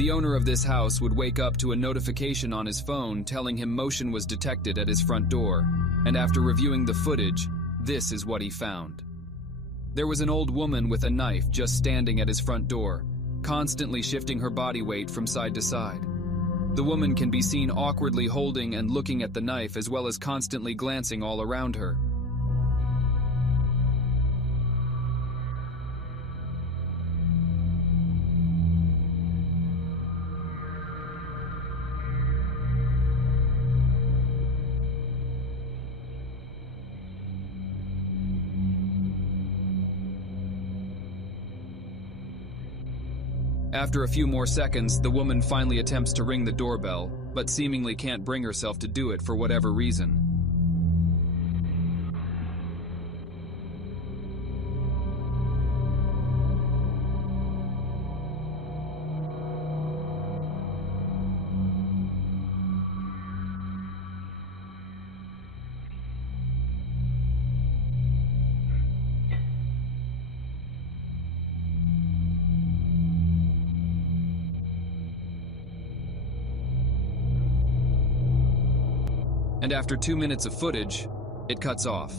The owner of this house would wake up to a notification on his phone telling him motion was detected at his front door, and after reviewing the footage, this is what he found. There was an old woman with a knife just standing at his front door, constantly shifting her body weight from side to side. The woman can be seen awkwardly holding and looking at the knife as well as constantly glancing all around her. After a few more seconds, the woman finally attempts to ring the doorbell, but seemingly can't bring herself to do it for whatever reason. And after 2 minutes of footage, it cuts off.